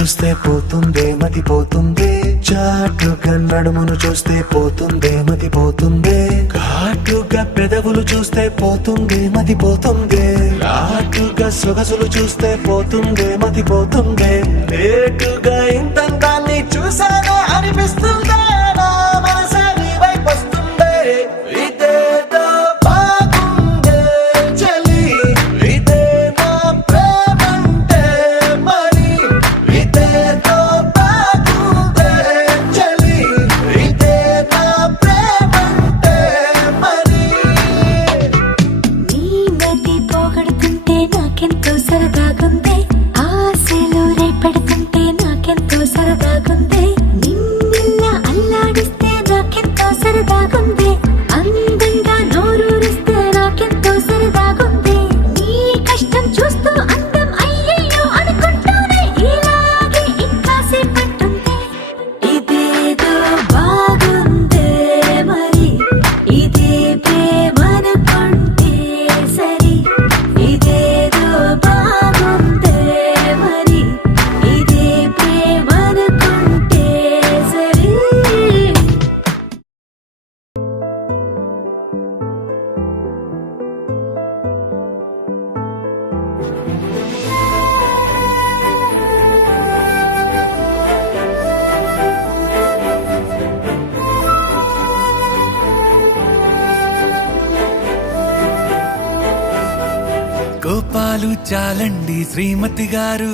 చూస్తే పోతుందే మతి పోతుందే, చాటుగా నడుమును చూస్తే పోతుందే మతి పోతుందే, ఘాటుగా పెదవులు చూస్తే పోతుందే మతి పోతుందే, ఘాటుగా సొగసులు చూస్తే పోతుందే మతి పోతుందే, లేటుగా ఇంతంతాన్ని చూసాగా అనిపిస్తుందా నా మనసే నీ వైపు వస్తుందే. ఇదేదో బాగుందే చలి, ఇదే నా ప్రేమంటే మరి, ఇదేదో బాగుందే చలి, ఇదే నా ప్రేమంటే మరి. నీ మతి పోగొడుతుంటే నాకెంతో సరదాగుంది, ఆశలు రేపెడుతుంటే నాకెంతో సరదాగుంది, నిన్నెల్లా అల్లాడిస్తే నాకెంతో సరదాగుంది, అందంగా నోరూరిస్తే నాకెంతో సరదాగుంది, నీ కష్టం చూస్తూ అందం అయ్యయ్యో అనుకుంటూనే ఇలాగే ఇంకాసేపట్టుంది. ఇదేదో బాగుందే మరి, ఇదే ప్రేమనుకుంటే సరి, ఇదేదో బాగుందే మరి, ఇదే ప్రేమనుకుంటే సరి. కోపాలు చాలండి శ్రీమతి గారు,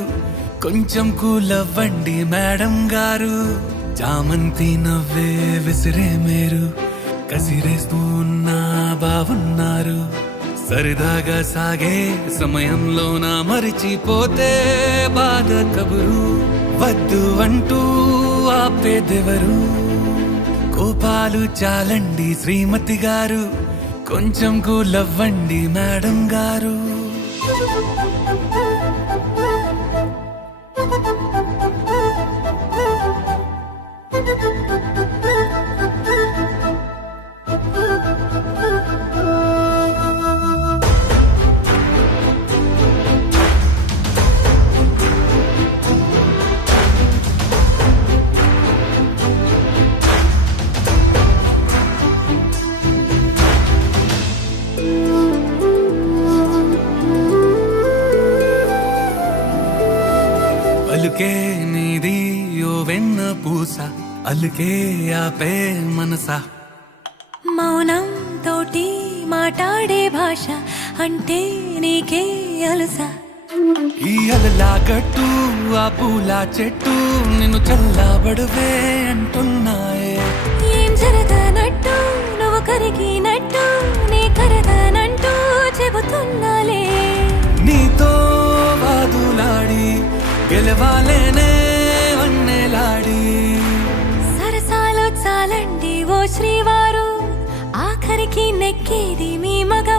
కొంచెం కూలవ్వండి మేడం గారు, చామంతి నవ్వే విసిరే మీరు, కసిరేస్తూ ఉన్నా బాగున్నారు, సరదాగా సాగే సమయంలో నా మరిచిపోతే బాధ కబురు, వద్దు అంటూ ఆపేదెవరు. కోపాలు చాలండి శ్రీమతి గారు, కొంచెం కూలవ్వండి మేడం గారు. అలుకే నీది ఓ వెన్న పూస, అలుకే ఆపే మనసా, మౌనం తోటి మాట్లాడే భాష అంటే నీకే అలుసా, ఈ అలలా గట్టు ఆ పూల చెట్టు నిన్ను చల్లబడువే అంటున్నాయే, ఏం జరగనట్టు నువ్వు కరిగినట్టు నీ కరగనంటూ చెబుతున్నాలే, నీతో వాదులాడి గెలవాలేనే వన్నెలాడి. సరసాలు చాలండి ఓ శ్రీవారు, ఆఖరికి నెక్కేది మీ మగ